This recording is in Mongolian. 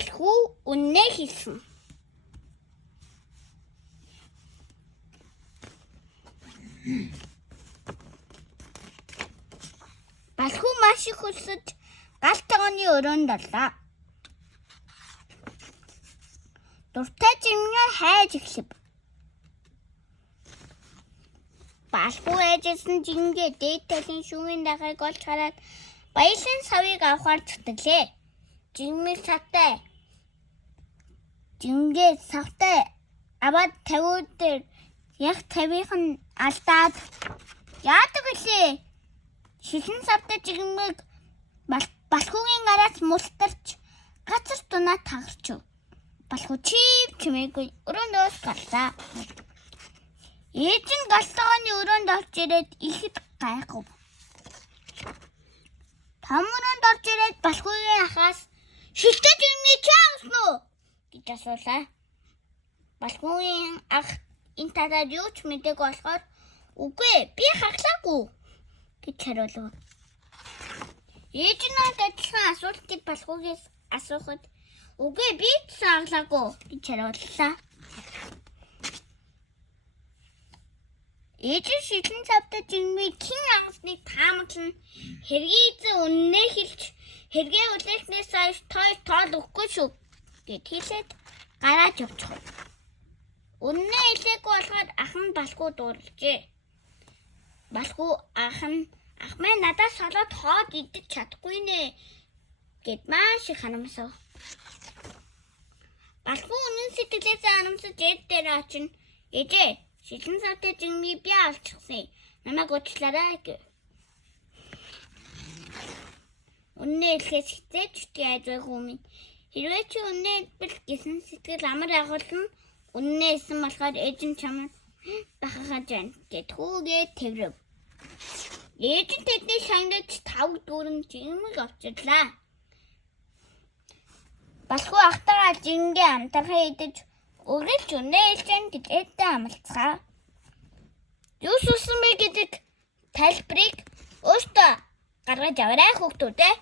Балхуу үннээ хэлсэн. Балхуу маш их өсөж галт тогооны өрөөнд орлоо. Дуртай жимгээр хайж эхлэв. Балхуу ээжсэн жингээ дээд талын шүүгийн дахыг олж хараад баялын савыг авахар зүтгэлээ. Жимээ савтай аваад тавиуд дээр яг тавих нь алдаад яадаг гэлээ. Шихэн савтай жимийг балхуугийн гараас мултарч газар дунаа тагарчв. Балхуу чимээгүй өрөөндөөс гарлаа. Ээж нь галт тогооны өрөөнд орж ирээд ихэд гайхав. Том өрөөнд орж ирээд балхуугийн ахаас "Шилтэй жимээ чи авсан уу?" гэж асуулаа. Балхуугийн ах энэ талаар юу ч мэдээгүй болохоор "Үгүй, би хаглаагүй" гэж хариулав. Ээж нь адилхан асуултыг балхуугаас асуухад "Үгүй, би ч хаглаагүй" гэж хариуллаа. Ээж нь шилэн савтай жимээ хэн агасныг таамаглан хэргийн үннээ хэлж хэргээ үлээснээс хойш тоол өгөхгүй шүү гэд хэлээд гараад явчихв. Үннээ хэлээгүй болохоор ах нь балхуу дуурлажээ. Балхуу ах маань надаас солоод хоод идэж чадахгүй нэ гэд маш их ханамсав. Балхуу үнэн сэтгэлээс ханамсаж ээж дээр очино. "Ээжээ, шилэн савтай жимээ би авчихсан. Намайг уучлаарай" гэв. Үннээ хэлэхээс хичээж яаж байхүү минь. Хэрвээ чи үннээ хэлбэл гэсэн сэтгэл амар агуулна. Үннээ хэлсэн болохоор ээж нь чамд бахахаж байна гэд хүүгээ тэрв. Ээж нь тэдний шангаж 5 дүүрэн жимийг авчирлаа. Балхуу ахтайгаа жингээ амтархаа идэж "Үргэлж үннээ хэлжэн" гэж ээдтэй амлацгаа. Юу суусан бэ гэдэг тайлбарыг өөртөө гаргаж аваарай хүүхдүүд ээ.